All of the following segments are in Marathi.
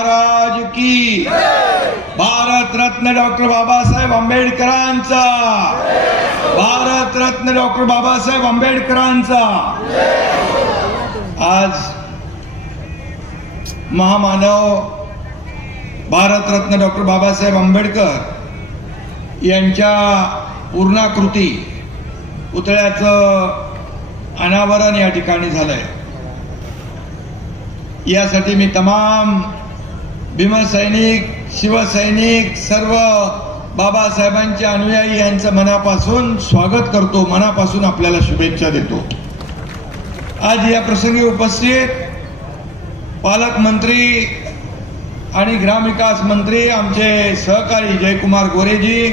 महाराज की भारत रत्न डॉक्टर बाबासाहेब आंबेडकरांचा, भारत रत्न डॉक्टर बाबासाहेब आंबेडकरांचा। आज महामानव भारत रत्न डॉक्टर बाबासाहेब आंबेडकर यांच्या पूर्णाकृती पुतळ्याचं अनावरण या ठिकाणी झालंय। यासाठी मी तमाम भीमसैनिक, शिवसैनिक, सर्व बाबासाहेबांचे अनुयायी यांचं मनापासून स्वागत करतो, मनापासून आपल्याला शुभेच्छा देतो। आज या प्रसंगी उपस्थित पालकमंत्री आणि ग्रामविकास मंत्री आमचे सहकारी जयकुमार गोरेजी,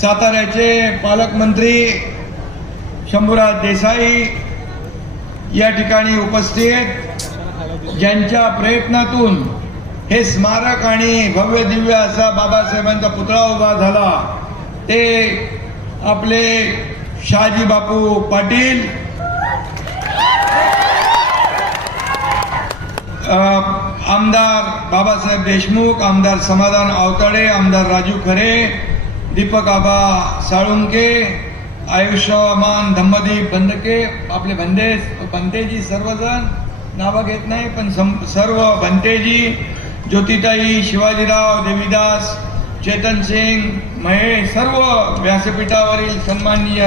साताऱ्याचे पालकमंत्री शंभूराज देसाई या ठिकाणी उपस्थित, ज्यांच्या प्रयत्नातून हे स्मारक आणि भव्य दिव्य असा बाबासाहेबांचा पुतळा उभा झाला, ते आपले शहाजी बापू पाटील, आमदार बाबासाहेब देशमुख, आमदार समाधान आवताडे, आमदार राजू खरे, दीपक आबा साळुंके, आयुष्यमान धम्मदीप बंदके, आपले भंतेजी, सर्वजण नावं घेत नाही पण सर्व भंतेजी, ज्योतिताई, शिवाजीराव, देवीदास, चेतन सिंग, महेश, सर्व व्यासपीठावरील सन्माननीय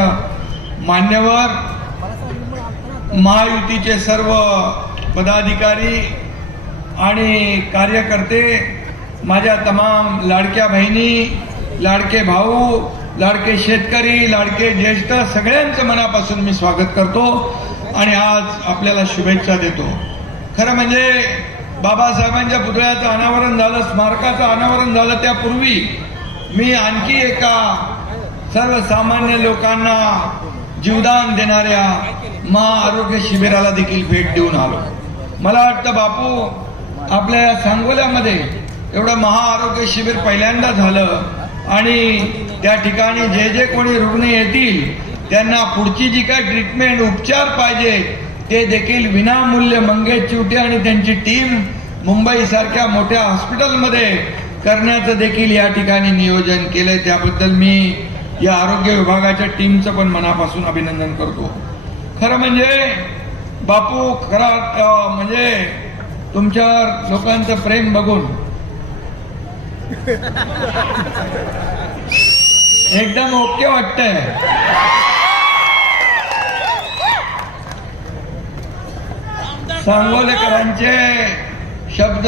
मान्यवर, महायुतीचे सर्व पदाधिकारी आणि कार्यकर्ते, माझ्या तमाम लाडक्या बहिणी, लाडके भाऊ, लाडके शेतकरी, लाडके ज्येष्ठ, सगळ्यांचं मनापासून मी स्वागत करतो आणि आज आपल्याला शुभेच्छा देतो। खरं म्हणजे बाबासाहेबांच्या पुतळ्याचं अनावरण झालं, स्मारकाचं अनावरण झालं, त्यापूर्वी मी आणखी एका सर्वसामान्य लोकांना जीवदान देणाऱ्या महाआरोग्य शिबिराला देखील भेट देऊन आलो। मला वाटतं बापू आपल्या या सांगोल्यामध्ये एवढं महाआरोग्य शिबिर पहिल्यांदा झालं आणि त्या ठिकाणी जे जे कोणी रुग्ण येतील त्यांना पुढची जी काय ट्रीटमेंट, उपचार पाहिजे ते देखील विनामूल्य मंगेश चिवटे आणि त्यांची टीम मुंबई सारख्या मोठ्या हॉस्पिटलमध्ये करण्याचं देखील या ठिकाणी नियोजन केलंय। त्याबद्दल मी या आरोग्य विभागाच्या टीमचं पण मनापासून अभिनंदन करतो। खरं म्हणजे बापू, खरा म्हणजे तुमच्यावर लोकांचं प्रेम बघून एकदम ओके वाटतंय। सांगोलेकरांचे शब्द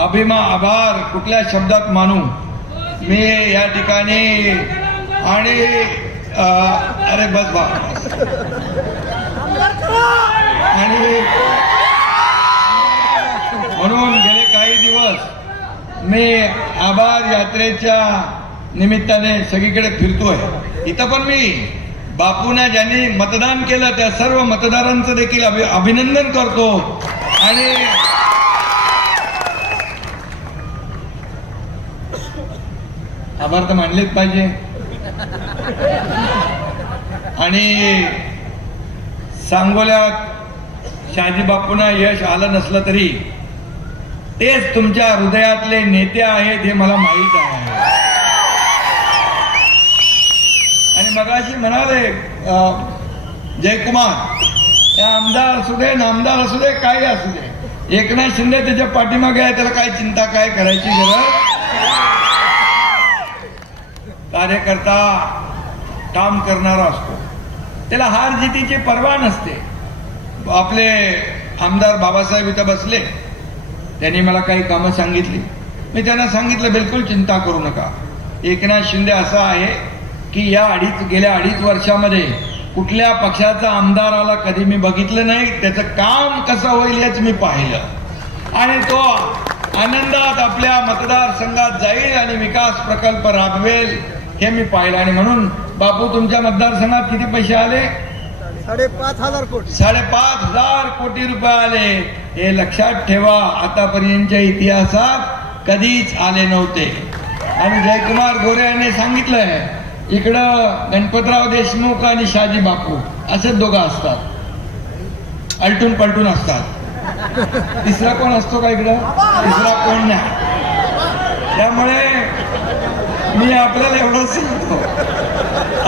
आभार कुठल्या शब्दात मानू मी या ठिकाणी, आणि अरे बस बा, आणि म्हणून गेले काही दिवस मी आभार यात्रेच्या निमित्ताने सगळीकडे फिरतोय। इथं पण मी बापूंना ज्यांनी मतदान केलं त्या सर्व मतदारांचं देखील अभिनंदन करतो आणि आभार तर मानलेच पाहिजे। आणि सांगोल्यात शहाजी बापूंना यश आलं नसलं तरी तेच तुमच्या हृदयातले नेते आहेत हे मला माहीत आहे। आणि मगाशी म्हणाले जयकुमार, या आमदार असू दे, नामदार असू दे, काही असू दे, एकनाथ शिंदे त्याच्या पाठीमागे आहे, त्याला काय चिंता काय करायची गरज। कार्यकर्ता काम करणारा असतो, त्याला हार जितीची पर्वा नसते। आपले आमदार बाबासाहेब इथं बसले, त्यांनी मला काही कामं सांगितली, मी त्यांना सांगितलं बिलकुल चिंता करू नका। एकनाथ शिंदे असा आहे की गेल्या अडीच वर्षामध्ये कुठल्या पक्षाचा आमदाराला कधी मी बघितलं नाही, त्याचं काम कसं होईल हेच मी पाहिलं आणि तो आनंदात आपल्या मतदारसंघात जाईल आणि विकास प्रकल्प राबवेल हे मी पाहिलं। आणि म्हणून बापू, तुमच्या मतदारसंघात किती पैसे आले? 5,500 कोटी। 5,500 कोटी रुपये आले। हे लक्षात ठेवा, आतापर्यंतच्या इतिहासात कधीच आले नव्हते। आणि जयकुमार गोरे यांनी सांगितलंय, इकडं गणपतराव देशमुख आणि शहाजी बापू असे दोघं असतात, अलटून पलटून असतात। तिसरा कोण असतो का इकडं? तिसरा कोण नाही. त्यामुळे मी आपल्याला एवढंच सांगतो,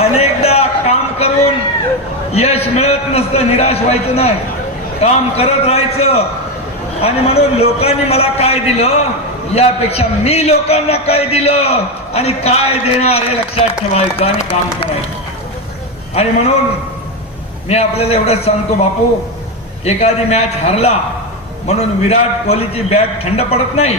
अनेकदा काम करून यश मिळत नसतं, निराश व्हायचं नाही, काम करत राहायचं. आणि म्हणून लोकांनी मला काय दिलं यापेक्षा मी लोकांना काय दिलं आणि काय देणार हे लक्षात ठेवायचं आणि काम करायचं. आणि म्हणून मी आपल्याला एवढंच सांगतो, बापू, एखादी मॅच हरला म्हणून विराट कोहलीची बॅट थंड पडत नाही.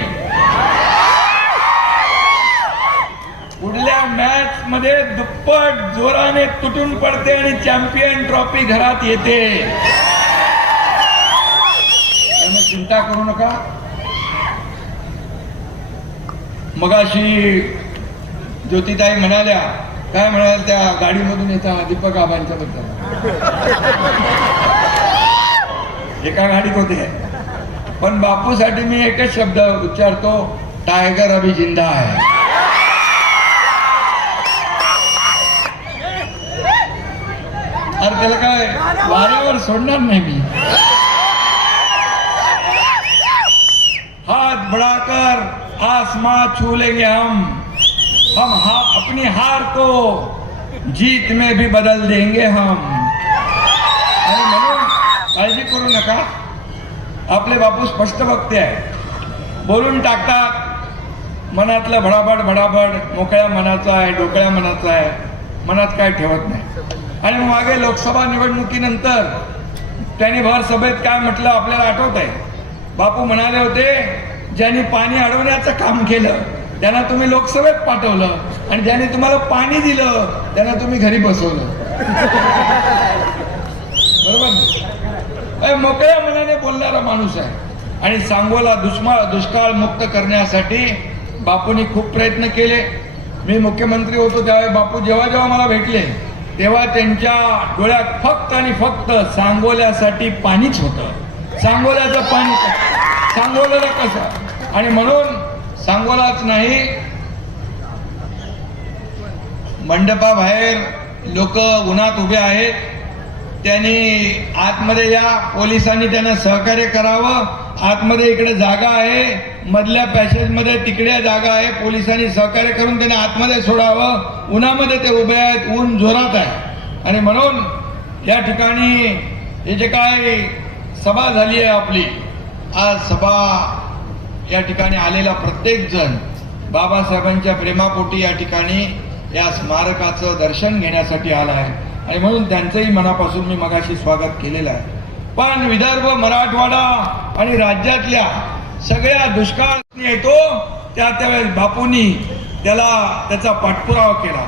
पुढल्या मॅच मध्ये दुप्पट जोराने तुटून पडते आणि चॅम्पियन ट्रॉफी घरात येते. त्यामुळे चिंता करू नका. मगाशी ज्योतिताई म्हणाल्या, काय म्हणाल, त्या गाडीमधून येता दीपक आबांच्या बद्दल एका गाडीत होते. पण बापूसाठी मी एकच शब्द उच्चारतो, टायगर अभी जिंदा है. अरे त्याला काय वाऱ्यावर सोडणार नाही मी. हाथ बढ़ाकर आसमां छू लेंगे हम अपनी हार को जीत में भी बदल देंगे हम. आणि म्हणून काळजी करू नका. आपले बापू स्पष्ट वक्ते आहे, बोलून टाकतात. मनातलं भडाभड मोकळ्या मनाचा आहे, डोकळ्या मनाचा आहे, मनात काय ठेवत नाही. आणि मागे लोकसभा निवडणुकीनंतर त्यांनी भर सभेत काय म्हटलं आपल्याला आठवत आहे. बापू म्हणाले होते, ज्यांनी पाणी अडवण्याचं काम केलं त्यांना तुम्ही लोकसभेत पाठवलं आणि ज्यांनी तुम्हाला पाणी दिलं त्यांना तुम्ही घरी बसवलं. बरोबर. मोकळ्या मनाने बोलणारा माणूस आहे. आणि सांगोला दुष्काळ मुक्त करण्यासाठी बापूंनी खूप प्रयत्न केले. मी मुख्यमंत्री होतो त्यावेळी बापू जेव्हा मला भेटले तेव्हा त्यांच्या डोळ्यात फक्त आणि फक्त सांगोल्यासाठी पाणीच होतं. सांगोल्याचं पाणी, सांगोल्याला कसं. आणि म्हणून सांगोलाच नाही, मंडपाबाहेर लोक उन्हात उभे आहेत, त्यांनी आतमध्ये या, पोलिसांनी त्यांना सहकार्य करावं. आतमध्ये इकडे जागा आहे, मधल्या पॅसेजमध्ये तिकडे जागा आहे, पोलिसांनी सहकार्य करून त्यांना आतमध्ये सोडावं. उन्हामध्ये ते उभे आहेत, ऊन जोरात आहे. आणि म्हणून या ठिकाणी हे जे काय सभा झाली आहे आपली, आज सभा या ठिकाणी आलेला प्रत्येक जण बाबासाहेबांच्या प्रेमापोटी या ठिकाणी या स्मारकाचं दर्शन घेण्यासाठी आला आहे. आणि म्हणून त्यांचंही मनापासून मी मगाशी स्वागत केलेलं आहे. पण विदर्भ, मराठवाडा आणि राज्यातल्या सगळ्या दुष्काळ येतो त्यावेळेस बापूंनी त्याचा पाठपुरावा केला.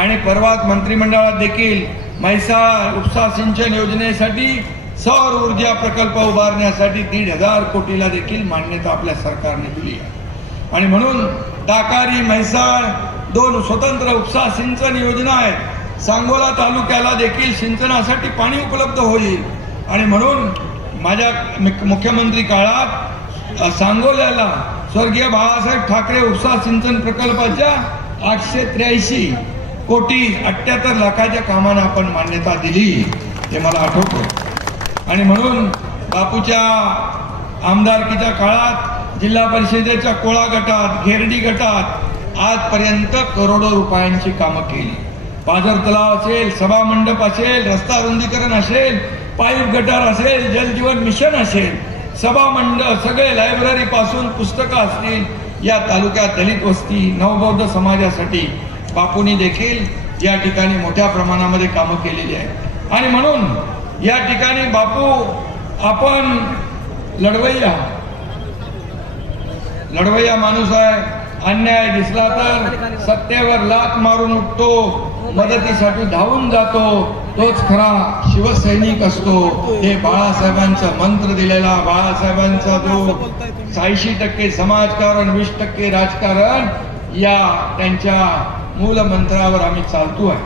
आणि परवाच मंत्रिमंडळात देखील म्हैसाळ उपसा सिंचन योजनेसाठी सौर ऊर्जा प्रकल्प उभारण्यासाठी 1,500 कोटीला देखील मान्यता आपल्या सरकारने दिली आहे. आणि म्हणून ताकारी, म्हैसाळ 2 स्वतंत्र उपसा सिंचन योजना आहेत. सांगोला तालुक्याला देखील सिंचनासाठी पाणी उपलब्ध होईल. आणि म्हणून माझ्या मुख्यमंत्री काळात सांगोल्याला स्वर्गीय बाळासाहेब ठाकरे उपसा सिंचन प्रकल्पाच्या 883 कोटी 78 लाखाच्या कामांना आपण मान्यता दिली, हे मला आठवतं. आणि म्हणून बापूच्या आमदारकीच्या काळात जिल्हा परिषदेच्या कोळा गटात, घेरडी गटात आजपर्यंत करोडो रुपयांची कामं केली. पाझर तलाव असेल, सभा मंडप असेल, रस्ता रुंदीकरण असेल, पाईप गटार असेल, जलजीवन मिशन असेल, सभा मंडप, सगळे लायब्ररी पासून पुस्तकं असतील. या तालुक्यात दलित वस्ती, नवबौद्ध समाजासाठी बापूंनी देखील या ठिकाणी मोठ्या प्रमाणामध्ये कामं केलेली आहेत. आणि म्हणून या ठिकाणी बापू, आपण लढवय्या माणूस आहे. अन्याय दिसला तर सत्तेवर लाथ मारून उठतो, मदतीसाठी धावून जातो, तोच खरा शिवसैनिक असतो. हे बाळासाहेबांचा मंत्र दिलेला, बाळासाहेबांचा जो 80% समाजकारण 20% राजकारण, या त्यांच्या मूल मंत्रावर आम्ही चालतो आहे.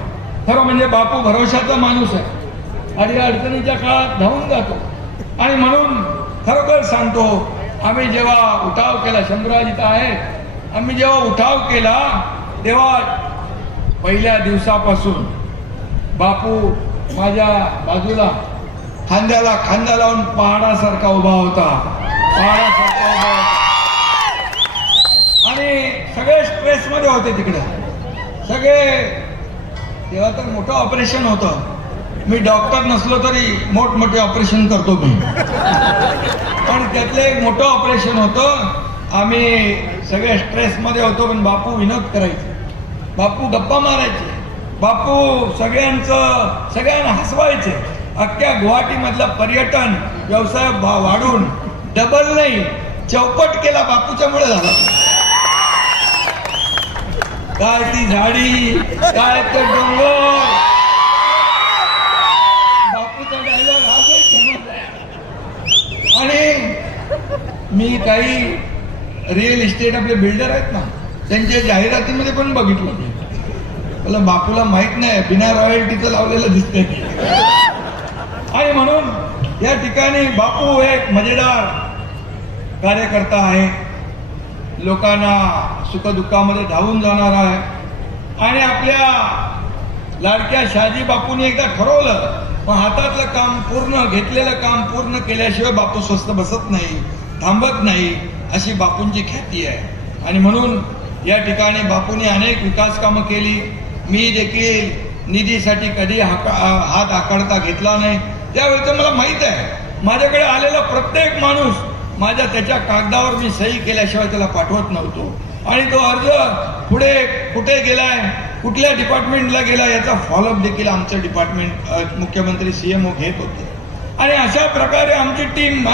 खरं म्हणजे बापू भरोशाचा माणूस आहे आणि अडचणीच्या काळात धावून जातो. आणि म्हणून खरोखर सांगतो, आम्ही जेव्हा उठाव केला, शंभूराज इथं आहेत, आम्ही जेव्हा उठाव केला तेव्हा पहिल्या दिवसापासून बापू माझ्या बाजूला खांद्याला खांदा लावून पहाडासारखा उभा होता, पहाडासारखा उभा होता. आणि सगळे स्ट्रेस मध्ये होते तिकडे सगळे. तेव्हा तर मोठं ऑपरेशन होतं. मी डॉक्टर नसलो तरी मोठमोठे ऑपरेशन करतो मी, पण त्यातलं एक मोठं ऑपरेशन होतं. आम्ही सगळे स्ट्रेस मध्ये होतो, पण बापू विनोद करायचे, बापू गप्पा मारायचे, बापू सगळ्यांना हसवायचे. अख्ख्या गुवाहाटी मधला पर्यटन व्यवसाय वाढून डबल नाही चौपट केला बापूच्यामुळे झाला. काय ती झाडी, काय ते डोंगर, बापूचा डायलॉग आजही फेमस आहे. आणि मी काही रिअल इस्टेट आपले बिल्डर आहेत ना, त्यांच्या जाहिरातीमध्ये पण बघितलं मी. मला बापूला माहित नाही बिना रॉयल्टीचं लावलेलं दिसतंय. आणि म्हणून या ठिकाणी बापू एक मजेदार कार्यकर्ता आहे, लोकांना सुखदुःखामध्ये धावून जाणार आहे. आणि आपल्या लाडक्या शहाजी बापूंनी एकदा ठरवलं, पण हातातलं काम पूर्ण, घेतलेलं काम पूर्ण केल्याशिवाय बापू स्वस्त बसत नाही, थांबत नाही, अशी बापूंची ख्याती आहे. आणि म्हणून या ठिकाणी बापूंनी अनेक विकास कामं केली. मी देखील निधीसाठी कधी हात आकडता घेतला नाही. त्यावेळेचं मला माहित आहे, माझ्याकडे आलेला प्रत्येक माणूस माझ्या त्याच्या कागदावर मी सही केल्याशिवाय त्याला पाठवत नव्हतो. आणि तो अर्ज पुढे कुठे गेलाय, कुठल्या डिपार्टमेंटला गेला, याचा फॉलोअप देखील आमचं डिपार्टमेंट मुख्यमंत्री सीएमओ घेत होते. आणि अशा प्रकारे आमची टीम,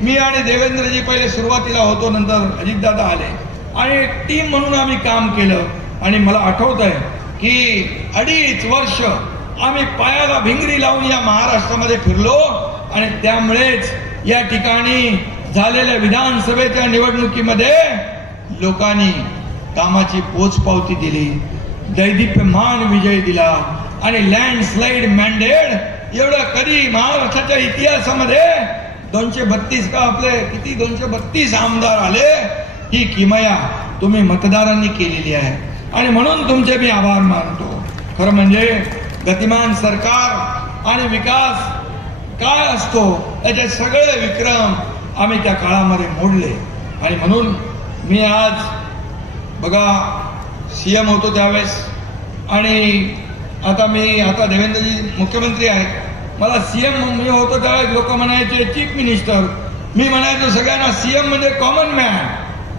मी आणि देवेंद्रजी पहिले सुरुवातीला होतो, नंतर अजितदादा आले, आणि टीम म्हणून आम्ही काम केलं. आणि मला आठवत आहे की 2.5 वर्ष आम्ही पायाला भिंगरी लावून या महाराष्ट्रामध्ये फिरलो. आणि त्यामुळेच या ठिकाणी झालेल्या विधानसभेच्या निवडणुकीमध्ये लोकांनी कामाची पोचपावती दिली, दैदिप्यमान विजय दिला. आणि लँडस्लाइड मॅन्डेट एवढं कधी महाराष्ट्राच्या इतिहासामध्ये 232 का आपले किती 232 आमदार आले, ही किमया तुम्ही मतदारांनी केलेली आहे. आणि म्हणून तुमचे मी आभार मानतो. खरं म्हणजे गतिमान सरकार आणि विकास काय असतो याचे सगळे विक्रम आम्ही त्या काळामध्ये मोडले. आणि म्हणून मी आज बघा सीएम होतो त्यावेळेस, आणि आता देवेंद्रजी मुख्यमंत्री आहेत. मला सीएम मी होतो त्यावेळेस लोक म्हणायचे चीफ मिनिस्टर, मी म्हणायचो सगळ्यांना सीएम म्हणजे कॉमन मॅन.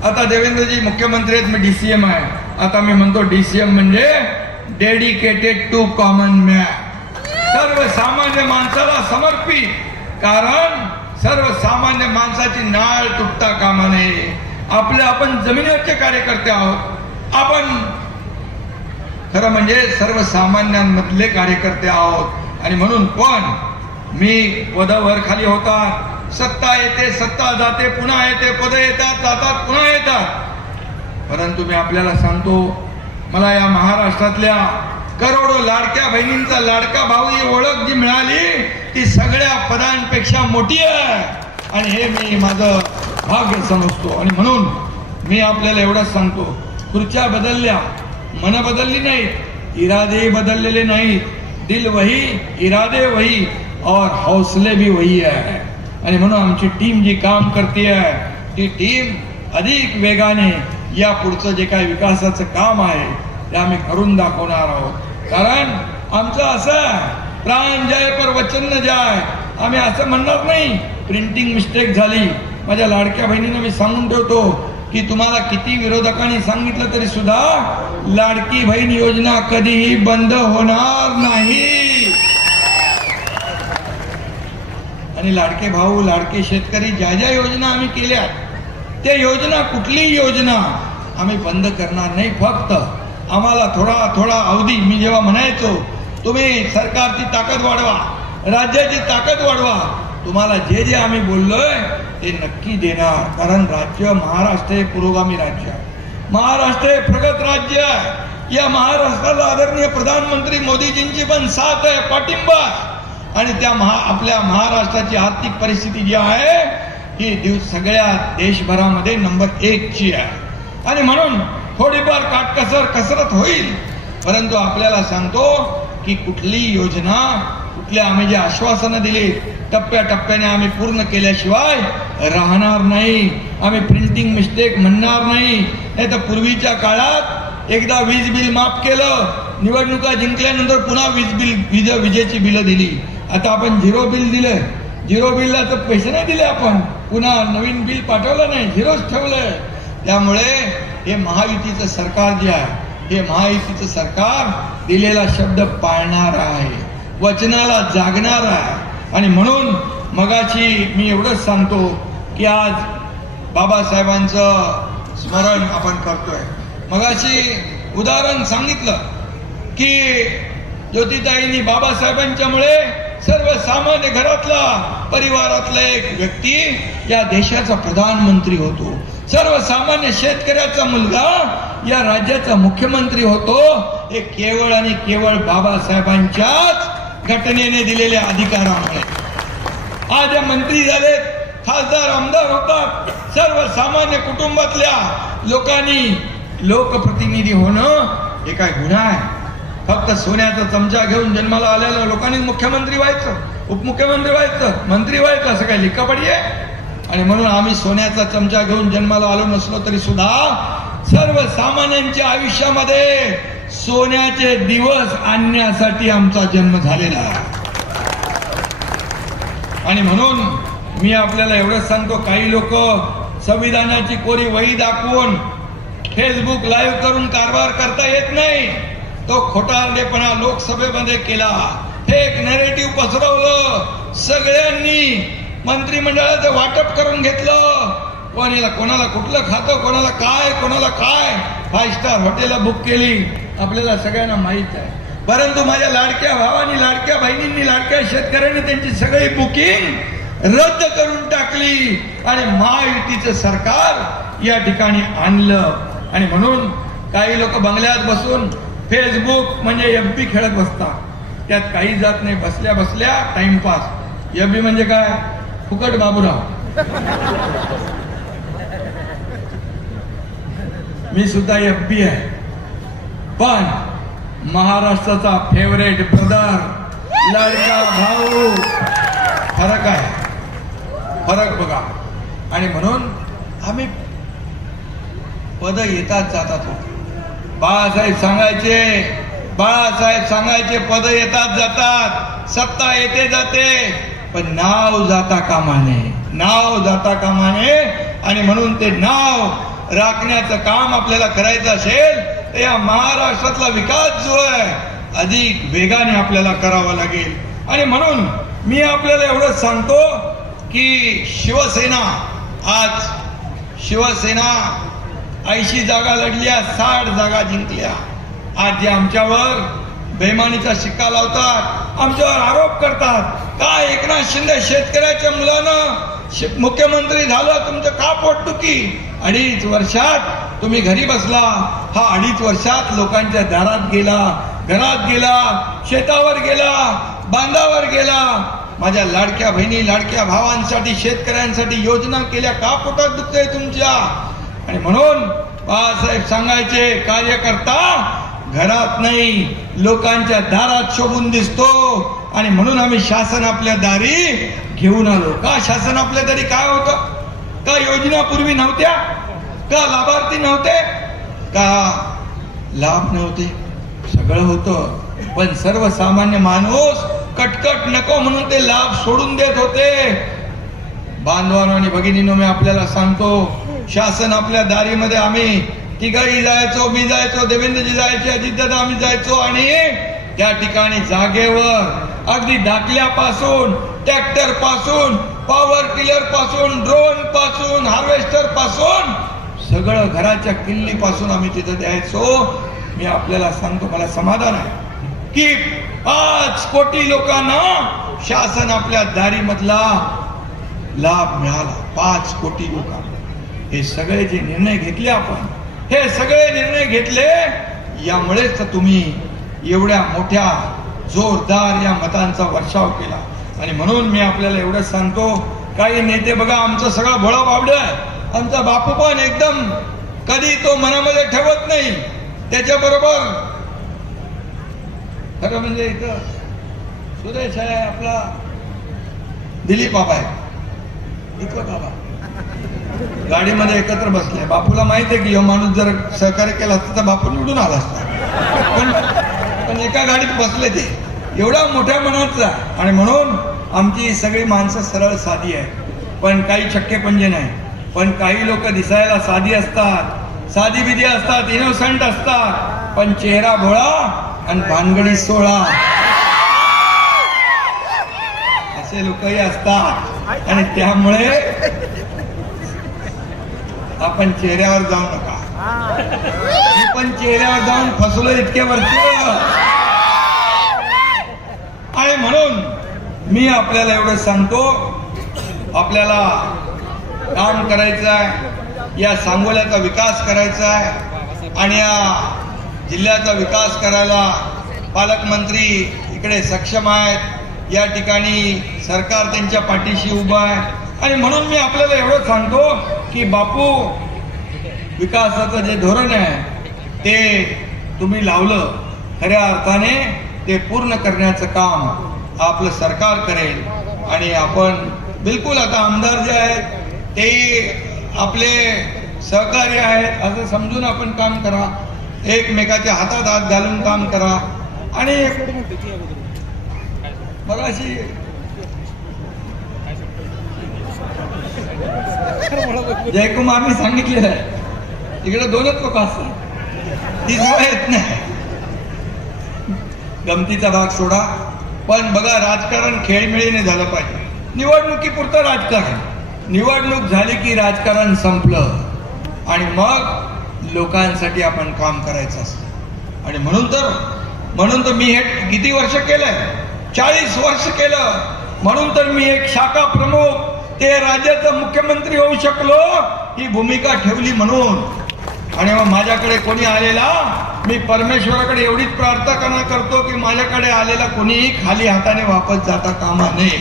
आता देवेंद्रजी मुख्यमंत्री आहेत, मी डीसीएम आहे. आता मी म्हणतो डीसीएम म्हणजे डेडिकेटेड टू कॉमन मॅन, सर्वसामान्य माणसाला समर्पित. कारण सर्वसामान्य माणसाची नाळ तुटता कामा नये. आपण जमिनीवरचे कार्यकर्ते आहोत, आपण खरं म्हणजे सर्वसामान्यांमधले कार्यकर्ते आहोत. आणि म्हणून पण मी पदावर खाली होतात, सत्ता येते, सत्ता जाते, पुन्हा येते, पद येतात, जातात, पुन्हा येतात. परंतु मी आपल्याला सांगतो, मला या महाराष्ट्रातल्या करोडो लाडक्या बहिणींचा लाडका भाऊ ही ओळख जी मिळाली ती सगळ्या पदांपेक्षा मोठी आहे. आणि हे मी माझं भाग्य समजतो. आणि म्हणून मी आपल्याला एवढंच सांगतो, खुर्च्या बदलल्या, मन बदलली नाहीत, इरादे बदललेले नाहीत. दिल वही, इरादे वही और हौसले भी वही आहे. आणि म्हणून आमची टीम जी काम करते आहे ती टीम अधिक वेगाने या पुढचं जे काही विकासाचं काम आहे ते आम्ही करून दाखवणार आहोत. कारण आमचं असं प्राण जाय पर वचन न जाय, आम्ही असं म्हणणार नाही प्रिंटिंग मिस्टेक झाली. माझ्या लाडक्या बहिणींना मी सांगून ठेवतो की तुम्हाला किती विरोधकांनी सांगितलं तरी सुद्धा लाडकी बहीण योजना कधीही बंद होणार नाही. आणि लाडके भाऊ, लाडके शेतकरी, ज्या ज्या योजना आम्ही केल्या त्या योजना, कुठलीही योजना आम्ही बंद करणार नाही. फक्त आम्हाला थोडा अवधी, मी जेव्हा म्हणायचो तुम्ही सरकारची ताकद वाढवा, राज्याची ताकद वाढवा, तुम्हाला जे जे आम्ही बोललोय ते नक्की देणार. कारण राज्य महाराष्ट्र हे पुरोगामी राज्य आहे, महाराष्ट्र हे प्रगत राज्य आहे. या महाराष्ट्राला आदरणीय प्रधानमंत्री मोदीजींची पण साथ आहे, पाठिंबा. आणि त्या आपल्या महाराष्ट्राची आर्थिक परिस्थिती जी आहे ही सगळ्या देशभरामध्ये नंबर 1 ची आहे. आणि म्हणून थोडीफार कसरत होईल, परंतु आपल्याला सांगतो की कुठली योजना, कुठल्या आम्ही जे आश्वासनं दिली टप्प्याटप्प्याने आम्ही पूर्ण केल्याशिवाय राहणार नाही. आम्ही प्रिंटिंग मिस्टेक म्हणणार नाही. नाही तर पूर्वीच्या काळात एकदा वीज बिल माफ केलं, निवडणुका जिंकल्यानंतर पुन्हा विजेची बिलं दिली. आता आपण झिरो बिल दिलं, झिरो बिलला तर पैसे नाही दिले, आपण पुन्हा नवीन बिल पाठवलं नाही, झिरोच ठेवलंय. त्यामुळे हे महायुतीचं सरकार जे आहे, हे महायुतीचं सरकार दिलेला शब्द पाळणार आहे, वचनाला जागणार आहे. आणि म्हणून मगाशी मी एवढंच सांगतो की आज बाबासाहेबांचं स्मरण आपण करतोय. मगाशी उदाहरण सांगितलं की ज्योतिताईंनी बाबासाहेबांच्यामुळे सर्वसामान्य घरातला परिवारातला एक व्यक्ती या देशाचा प्रधानमंत्री होतो. सर्वसामान्य शेतकऱ्याचा मुलगा या राज्याचा मुख्यमंत्री होतो. हे केवळ आणि केवळ बाबासाहेबांच्याच घटनेने दिलेल्या अधिकारामुळे. आज या मंत्री झालेत, खासदार आमदार होतात. सर्वसामान्य कुटुंबातल्या लोकांनी लोकप्रतिनिधी होणं हे काय गुन्हा आहे? फक्त सोन्याचा चमचा घेऊन जन्माला आलेल्या लोकांनी मुख्यमंत्री व्हायचं, उपमुख्यमंत्री व्हायचं, मंत्री व्हायचं असं काही लिखापडी आहे? आणि म्हणून आम्ही सोन्याचा चमचा घेऊन जन्माला आलो नसलो तरी सुद्धा सर्वसामान्यांच्या आयुष्यामध्ये सोन्याचे दिवस आणण्यासाठी आमचा जन्म झालेला आहे. आणि म्हणून मी आपल्याला एवढंच सांगतो, काही लोक संविधानाची कोरी वही दाखवून फेसबुक लाईव्ह करून कारभार करता येत नाही. तो खोटारडेपणा लोकसभेमध्ये केला, फेक नॅरेटिव्ह पसरवलं, सगळ्यांनी मंत्रिमंडळाचं वाटप करून घेतलं. कोणाला कुठलं खातं, कोणाला काय 5 स्टार हॉटेल बुक केली, आपल्याला सगळ्यांना माहित आहे. परंतु माझ्या लाडक्या भावानी, लाडक्या बहिणींनी, लाडक्या शेतकऱ्यांनी त्यांची सगळी बुकिंग रद्द करून टाकली आणि महायुतीचं सरकार या ठिकाणी आणलं. आणि म्हणून काही लोक बंगल्यात बसून फेसबुक म्हणजे एफबी खेळत बसतात. त्यात काही जात नाही, बसल्या बसल्या टाइमपास. एफबी म्हणजे काय? फुकट बाबूराव. मी सुद्धा एफबी आहे, पण महाराष्ट्राचा फेवरेट ब्रदर, लाडका भाऊ, फरक आहे, फरक बघा. आणि म्हणून आम्ही पद येतात जातात होतो. बाळासाहेब सांगायचे पद येतात जातात, सत्ता येते जाते, पण नाव जाता कामा नये. आणि म्हणून ते नाव राखण्याचं काम आपल्याला करायचं असेल तर या महाराष्ट्रातला विकास जो आहे अधिक वेगाने आपल्याला करावा लागेल. आणि म्हणून मी आपल्याला एवढंच सांगतो की शिवसेना 80 जागा लढल्या, 60 जागा जिंकल्या. आज जे आमच्यावर बेईमानीचा शिक्का लावतात, आमच्यावर आरोप करतात, काय एकनाथ शिंदे शेतकऱ्याच्या मुलानं मुख्यमंत्री झालं, तुमचं का पोटदुखी? 2.5 वर्षात तुम्ही घरी बसला. हा 2.5 वर्षात लोकांच्या दारात गेला, घरात गेला, शेतावर गेला, बांधावर गेला. माझ्या लाडक्या बहिणी, लाडक्या भावांसाठी, शेतकऱ्यांसाठी योजना केल्या. का पोटात दुखतंय तुमच्या? आणि म्हणून बाळासाहेब सांगायचे, कार्यकर्ता घरात नाही, लोकांच्या दारात शोभून दिसतो. आणि म्हणून आम्ही शासन आपल्या दारी घेऊन आलो. का शासन आपल्या दारी? काय होतं? का योजना पूर्वी नव्हत्या? का लाभार्थी नव्हते? का लाभ नव्हते? सगळं होतं, पण सर्वसामान्य माणूस कटकट नको म्हणून ते लाभ सोडून देत होते. बांधवांनो आणि भगिनींनो, मी आपल्याला सांगतो, शासन आपल्या दारीमध्ये आम्ही तिघही जायचो, मी जायचो, देवेंद्रजी जायचे, अजितदादा आम्ही जायचो. आणि त्या ठिकाणी जागेवर अगदी दाखल्यापासून, ट्रॅक्टर पासून, पॉवर टिलर पासून, ड्रोन पासून, हार्वेस्टर पासून सगळं घराच्या किल्ली पासून आम्ही तिथं द्यायचो. मी आपल्याला सांगतो, मला समाधान आहे की 5 कोटी लोकांना शासन आपल्या दारीमधला लाभ मिळाला. 5 कोटी लोकांना. हे सगळे जे निर्णय घेतले आपण, हे सगळे निर्णय घेतले यामुळेच तर तुम्ही एवढ्या मोठ्या जोरदार या मतांचा वर्षाव केला. आणि म्हणून मी आपल्याला एवढंच सांगतो, काही नेते बघा, आमचं सगळं भोळा बावड आहे. आमचा बापू पण एकदम कधी तो मनामध्ये ठेवत नाही. त्याच्याबरोबर खरं म्हणजे इथं सुरेश आहे आपला, दिलीप बाबा आहे, इथलं बाबा गाडीमध्ये एकत्र बसले. बापूला माहिती आहे की यो माणूस जर सहकार्य केला असता तर बापू निवडून आला असता, पण एका गाडीत बसले ते, एवढा मोठ्या मनाचा. आणि म्हणून आमची सगळी माणसं सरळ साधी आहे, पण काही चक्केपंजे नाही. पण काही लोक दिसायला साधी असतात, साधी बिधी असतात, इनोसंट असतात, पण चेहरा भोळा आणि भानगडी सोळा असे लोकही असतात. आणि त्यामुळे आपण चेहऱ्यावर जाऊ नका. मी पण चेहऱ्यावर जाऊन फसलो इतके वर्ष. आणि म्हणून मी आपल्याला एवढं सांगतो, आपल्याला काम करायचं आहे, या सांगोल्याचा विकास करायचा आहे. आणि या जिल्ह्याचा विकास करायला पालकमंत्री इकडे सक्षम आहेत, या ठिकाणी सरकार त्यांच्या पाठीशी उभं आहे. आणि म्हणून मी आपल्याला एवढं सांगतो की बापू, विकासाचं जे धोरण आहे ते तुम्ही लावलं, खऱ्या अर्थाने ते पूर्ण करण्याचं काम आपलं सरकार करेल. आणि आपण बिलकुल आता आमदार जे आहेत ते आपले सहकारी आहेत असं समजून आपण काम करा, एकमेकाच्या हातात हात घालून काम करा. आणि मगाशी जयकुमारनी सांगितलेलं आहे, इकडे दोनच लोक असतात, ती जवळ येत नाही. गमतीचा भाग सोडा, पण बघा, राजकारण खेळमेळीने झालं पाहिजे. निवडणुकीपुरतं राजकारण, निवडणूक झाली की राजकारण संपलं आणि मग लोकांसाठी आपण काम करायचं असतं. आणि म्हणून तर मी हे किती वर्ष केलंय, 40 वर्ष केलं. म्हणून तर मी एक शाखा प्रमुख ते राज्याचा मुख्यमंत्री होऊ शकलो, ही भूमिका ठेवली म्हणून. आणि मग माझ्याकडे कोणी आलेला, मी परमेश्वराकडे एवढीच प्रार्थना करतो की माझ्याकडे आलेला कोणीही खाली हाताने वापस जाता कामा नये.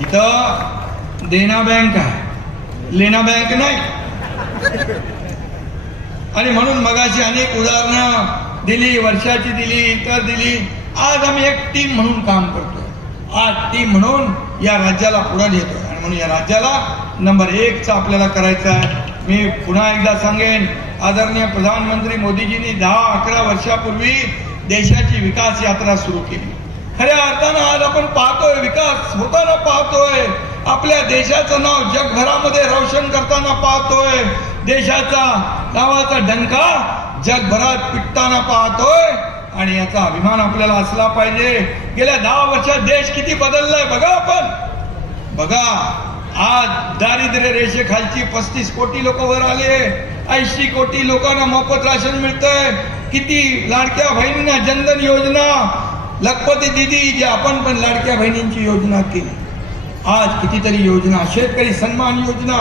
इथं देना बँक आहे, लेना बँक नाही. आणि म्हणून मगाशी अनेक उदाहरणं दिली, वर्षाची दिली, इतर दिली. आज आम्ही एक टीम म्हणून काम करतोय, आज टीम म्हणून या राज्याला पुढे नेतोय. आणि म्हणून या राज्याला नंबर 1चा आपल्याला करायचं आहे. मी पुन्हा एकदा सांगेन, आदरणीय प्रधानमंत्री मोदीजींनी 10-11 वर्षापूर्वी देशाची विकास यात्रा सुरू केली. खऱ्या अर्थानं आज आपण पाहतोय, विकास होताना पाहतोय, आपल्या देशाचं नाव जगभरामध्ये रोशन करताना पाहतोय, देशाचा नावाचा डंका जगभरात पिटताना पाहतोय. आणि याचा अभिमान आपल्याला असला पाहिजे. गेल्या 10 वर्षात देश किती बदललाय बघा आपण. बघा, आज दारिद्र्य रेषेखालची 35 कोटी लोक वर आले, 80 कोटी लोकांना मोफत राशन मिळतंय. किती लाडक्या बहिणींना जनधन योजना, लखपती दिदी, जे आपण पण लाडक्या बहिणींची योजना केली. आज कितीतरी योजना, शेतकरी सन्मान योजना,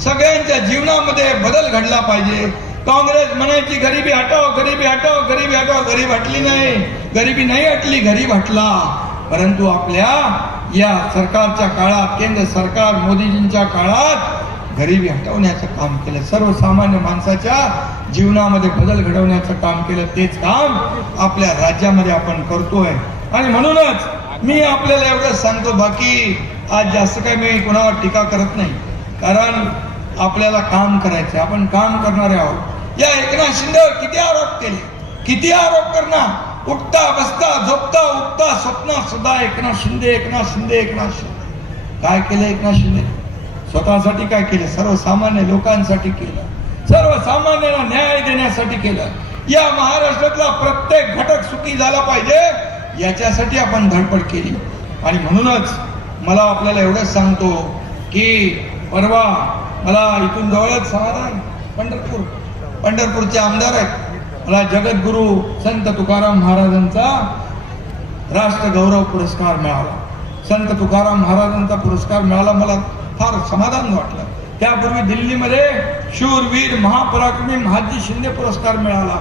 सगळ्यांच्या जीवनामध्ये बदल घडला पाहिजे. काँग्रेस म्हणायची गरिबी हटाओ, गरिबी हटाओ, गरिबी हटाओ. गरीब हटली नाही, गरिबी नाही हटली, गरीब हटला. परंतु आपल्या या सरकारच्या काळात, केंद्र सरकार मोदीजींच्या काळात गरिबी हटवण्याचं काम केलं, सर्वसामान्य माणसाच्या जीवनामध्ये बदल घडवण्याचं काम केलं. तेच काम आपल्या राज्यामध्ये आपण करतोय. आणि म्हणूनच मी आपल्याला एवढं सांगतो, बाकी आज जास्त काय मी कोणावर टीका करत नाही, कारण आपल्याला काम करायचं, आपण काम करणारे आहोत. या एकनाथ शिंदेवर किती आरोप केले, किती आरोप करणार, उठता बसता झोपता उठता स्वप्नात सुद्धा एकनाथ शिंदे, एकनाथ शिंदे, एकनाथ शिंदे. काय केलं एकनाथ शिंदे? स्वतःसाठी काय केलं? सर्वसामान्य लोकांसाठी केलं, सर्वसामान्यांना न्याय देण्यासाठी केलं. या महाराष्ट्रातला प्रत्येक घटक सुखी झाला पाहिजे याच्यासाठी आपण धडपड केली. आणि म्हणूनच मला आपल्याला एवढंच सांगतो की परवा मला इथून जवळच समाधान पंढरपूरचे आमदार आहेत, मला जगद्गुरु संत तुकाराम महाराजांचा राष्ट्रगौरव पुरस्कार मिळाला. संत तुकाराम महाराजांचा पुरस्कार मिळाला, मला फार समाधान वाटलं. त्यापूर्वी दिल्लीमध्ये शूरवीर महापराक्रमी महाजी शिंदे पुरस्कार मिळाला.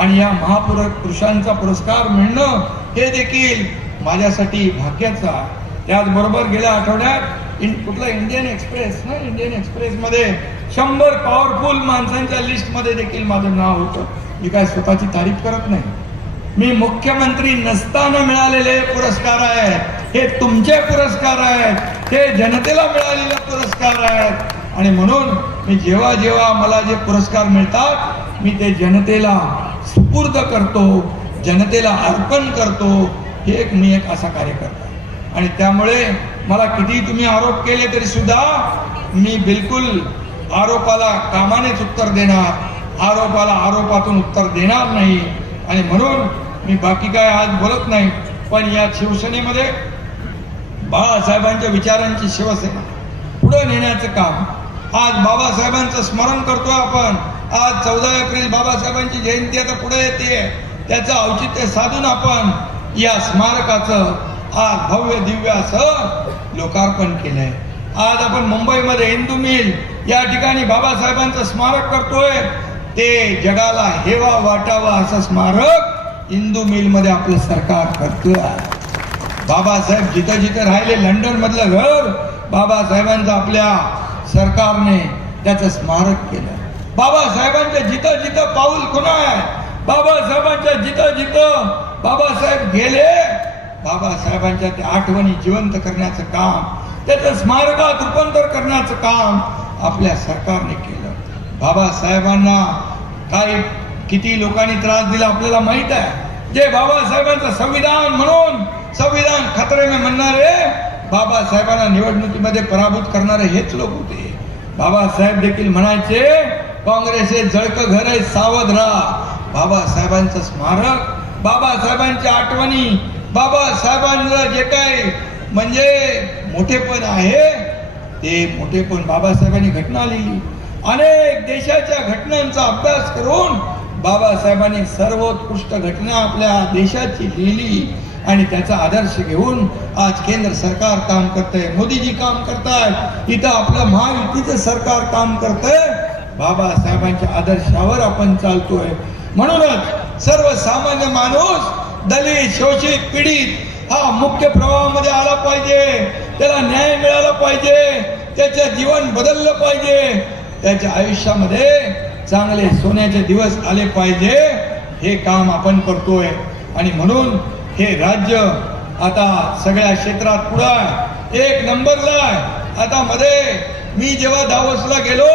आणि या महापुरुषांचा पुरस्कार मिळणं हे देखील माझ्यासाठी भाग्याचा. त्याचबरोबर गेल्या आठवड्यात कुठला इंडियन एक्सप्रेस मध्ये 100 पॉवरफुल माणसांच्या लिस्ट मध्ये देखील माझं नाव होतं. मी काय स्वतःची तारीफ करत नाही, मी मुख्यमंत्री नसताना मिळालेले पुरस्कार आहेत. हे तुमचे पुरस्कार आहेत, हे जनतेला मिळालेले पुरस्कार आहेत. आणि म्हणून मी जेव्हा जेव्हा मला जे पुरस्कार मिळतात मी ते जनतेला सुपूर्द करतो, जनतेला अर्पण करतो. हे मी एक असा कार्यकर्ता. आणि त्यामुळे मला किती तुम्ही आरोप केले तरी सुद्धा मी बिलकुल आरोपाला कामानेच उत्तर देणार, आरोपाला आरोपातून उत्तर देणार नाही. आणि म्हणून मी बाकी काय आज बोलत नाही. पण या शिवसेनेमध्ये बाळासाहेबांच्या विचारांची शिवसेना पुढे नेण्याचं काम, आज बाबासाहेबांचं स्मरण करतोय आपण. आज 14 एप्रिल बाबासाहेबांची जयंती आता पुढे येते, त्याचं औचित्य साधून आपण या स्मारकाचं आज भव्य दिव्य असं लोकार्पण केलंय. आज आपण मुंबईमध्ये हिंदू मिल या ठिकाणी बाबासाहेबांचं स्मारक करतोय. ते जगाला हेवा वाटावा असं स्मारक हिंदू मिल मध्ये आपलं सरकार करतोय. बाबासाहेब जिथं जिथं राहिले, लंडन मधलं घर बाबासाहेबांचं आपल्या सरकारने त्याचं स्मारक केलं. बाबासाहेबांच्या जिथं जिथं पाऊल खुणा आहे, बाबासाहेबांच्या जिथं जिथं बाबासाहेब गेले, बाबासाहेबांच्या त्या आठवणी जिवंत करण्याचं काम, त्याचं स्मारकात रूपांतर करण्याचं काम आपल्या सरकारने केलं. बाबासाहेबांना काही किती लोकांनी त्रास दिला आपल्याला माहित आहे. जे बाबासाहेबांचं संविधान म्हणून संविधान खतरे में म्हणणारे, बाबासाहेबांना निवडणुकीमध्ये पराभूत करणारे हेच लोक होते. बाबासाहेब देखील म्हणायचे काँग्रेस हे जळकं घर आहे, सावध राहा. बाबासाहेबांचं स्मारक, बाबासाहेबांच्या आठवणी, बाबासाहेबांचं जे काही म्हणजे मोठेपण आहे, ते मोठेपण बाबासाहेबांनी घटना लिहिली. अनेक देशाच्या घटनांचा अभ्यास करून बाबासाहेबांनी सर्वोत्कृष्ट घटना आपल्या देशाची लिहिली. आणि त्याचा आदर्श घेऊन आज केंद्र सरकार काम करतंय, मोदीजी काम करतायत, इथं आपलं महायुतीचं सरकार काम करतंय. बाबासाहेबांच्या आदर्शावर आपण चालतोय. म्हणूनच सर्वसामान्य माणूस, दलित, शोषित, पीडित हा मुख्य प्रवाहामध्ये आला पाहिजे. त्याला न्याय मिळाला पाहिजे, त्याचं जीवन बदललं पाहिजे, त्याच्या आयुष्यामध्ये चांगले सोन्याचे दिवस आले पाहिजे. हे काम आपण करतोय. आणि म्हणून हे राज्य आता सगळ्या क्षेत्रात पुढे आहे, एक नंबरला आहे. आता मध्ये मी जेव्हा दावोसला गेलो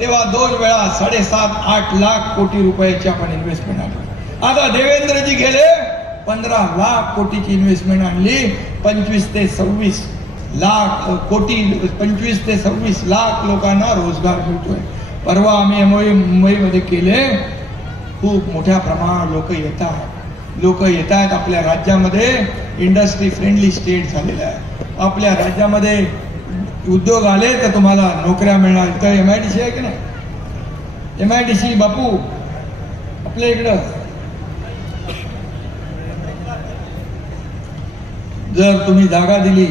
तेव्हा 2 वेळा 7.5-8 लाख कोटी रुपयाची आपण इन्व्हेस्टमेंट आणली. आता देवेंद्रजी गेले 15 लाख कोटीची इन्व्हेस्टमेंट आणली. 25 ते 26 लाख कोटी, 25 ते 26 लाख लोकांना रोजगार मिळतोय. परवा आम्ही मुंबईमध्ये केले. खूप मोठ्या प्रमाणात लोक येत आहेत. आपल्या राज्यामध्ये इंडस्ट्री फ्रेंडली स्टेट झालेला आहे. आपल्या राज्यामध्ये उद्योग आले तर तुम्हाला नोकऱ्या मिळणार. तर MIDC आहे की नाही? MIDC बापू आपल्या इकडं जर तुम्ही जागा दिली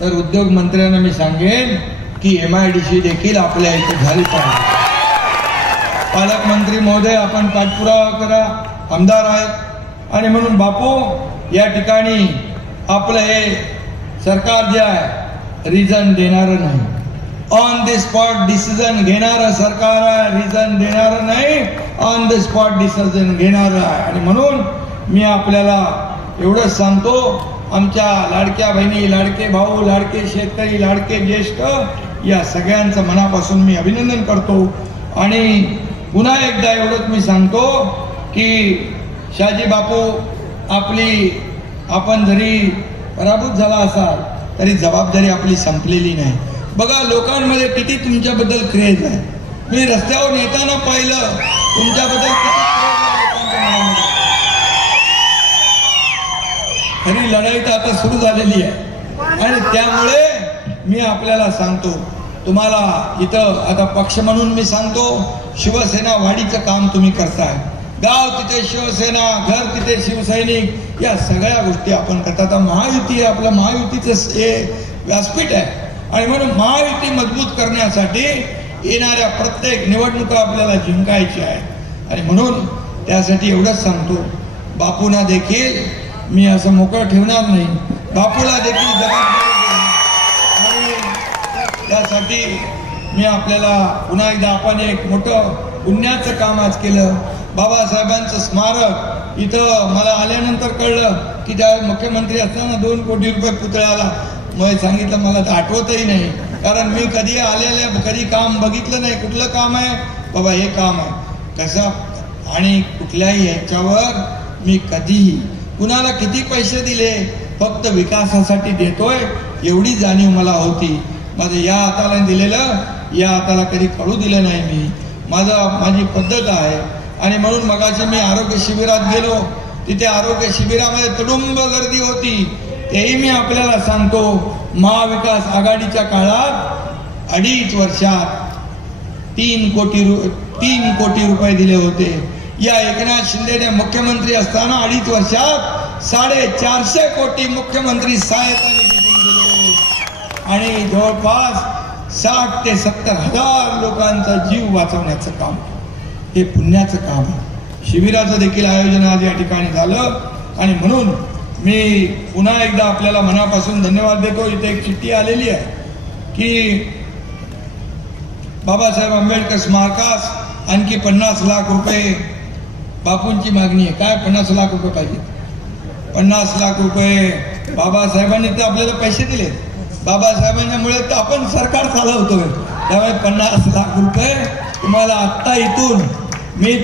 तर उद्योग मंत्र्यांना मी सांगेन की MIDC देखील आपल्या इथे झाली पाहिजे. पालकमंत्री महोदय आपण पाठपुरावा करा, आमदार आहेत. आणि म्हणून बापू या ठिकाणी आपलं हे सरकार जे आहे रिझन देणारं नाही, ऑन द स्पॉट डिसिजन घेणारं सरकार आहे. रिझन देणारं नाही, ऑन द स्पॉट डिसिजन घेणारं आहे. आणि म्हणून मी आपल्याला एवढंच सांगतो, आमच्या लाडक्या बहिणी, लाडके भाऊ, लाडके शेतकरी, लाडके ज्येष्ठ या सगळ्यांचं मनापासून मी अभिनंदन करतो. आणि पुन्हा एकदा एवढंच मी सांगतो की शहाजी बापू आपण जरी पराभूत झाला असाल तरी जबाबदारी आपली संपलेली नाही. बघा लोकांमध्ये किती तुमच्याबद्दल क्रेज आहे. मी रस्त्यावर येताना पाहिलं तुमच्याबद्दल किती क्रेज आहे लोकांच्या मनामध्ये. खरी लढाई तर आता सुरू झालेली आहे. आणि त्यामुळे मी आपल्याला सांगतो, तुम्हाला इथं आता पक्ष म्हणून मी सांगतो, शिवसेना वाढीचं काम तुम्ही करताय. गाव तिथे शिवसेना, घर तिथे शिवसैनिक, या सगळ्या गोष्टी आपण करतात. महायुती आपलं महायुतीचं हे व्यासपीठ आहे. आणि म्हणून महायुती मजबूत करण्यासाठी येणाऱ्या प्रत्येक निवडणुका आपल्याला जिंकायच्या आहेत. आणि म्हणून त्यासाठी एवढंच सांगतो, बापूंना देखील मी असं मोकळं ठेवणार नाही. बापूला देखील जबाबदारी आणि त्यासाठी मी आपल्याला पुन्हा एकदा आपण एक मोठं पुण्याचं काम आज केलं. बाबासाहेबांचं स्मारक इथं मला आल्यानंतर कळलं की त्या मुख्यमंत्री असताना 2 कोटी रुपये पुतळ्याला मग सांगितलं. मला तर आठवतही नाही, कारण मी कधी काम बघितलं नाही. कुठलं काम आहे बाबा, हे काम आहे कसं, आणि कुठल्याही ह्याच्यावर मी कधीही कुणाला किती पैसे दिले फक्त विकासासाठी देतोय एवढी जाणीव मला होती. माझं या हाताला दिलेलं या हाताला कधी कळू दिलं नाही मी. माझी पद्धत आहे. आणि म्हणून मगाशी मी आरोग्य शिबिरात गेलो, तिथे आरोग्य शिबिरामध्ये तुडुंब गर्दी होती. तेही मी आपल्याला सांगतो, महाविकास आघाडीच्या काळात 2.5 वर्षात 3 कोटी रुपये दिले होते. या एकनाथ शिंदेने मुख्यमंत्री असताना 2.5 वर्षात 450 कोटी मुख्यमंत्री सहायता निधी दिले आणि जवळपास 60 ते 70 हजार लोकांचा जीव वाचवण्याचं काम, हे पुण्याचं काम आहे. शिबिराचं देखील आयोजन आज या ठिकाणी झालं आणि म्हणून मी पुन्हा एकदा आपल्याला मनापासून धन्यवाद देतो. इथे एक चिठ्ठी आलेली आहे की बाबासाहेब आंबेडकर स्मारकास आणखी 50 लाख रुपये बापूंची मागणी आहे. काय 50 लाख रुपये पाहिजे? 50 लाख रुपये बाबासाहेबांनी तर आपल्याला पैसे दिले, बाबासाहेबांच्यामुळे तर आपण सरकार चालवतोय. त्यामुळे 50 लाख रुपये तुम्हाला आत्ता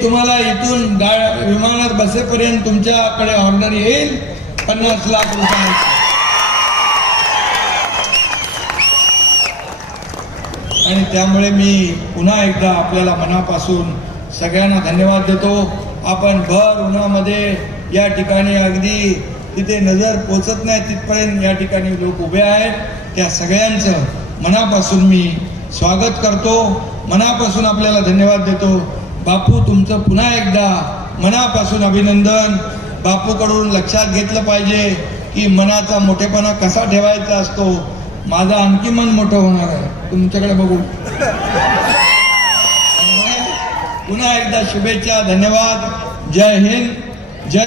तुम्हाला इथून विमानात बसेपर्यंत तुमच्याकडे ऑर्डर येईल 50 लाख रुपये. आणि त्यामुळे मी पुन्हा एकदा आपल्याला मनापासून सगळ्यांना धन्यवाद देतो. आपण भर उन्हामध्ये या ठिकाणी अगदी तिथे नजर पोचत नाही तिथपर्यंत या ठिकाणी लोक उभे आहेत. त्या सगळ्यांचं मनापासून मी स्वागत करतो, मनापासून आपल्याला धन्यवाद देतो. बापू, तुमचं पुन्हा एकदा मनापासून अभिनंदन. बापूकडून लक्षात घेतलं पाहिजे की मनाचा मोठेपणा कसा ठेवायचा असतो. माझं आणखी मन मोठं होणार आहे तुमच्याकडे बघू. पुन्हा एकदा शुभेच्छा, धन्यवाद. जय हिंद.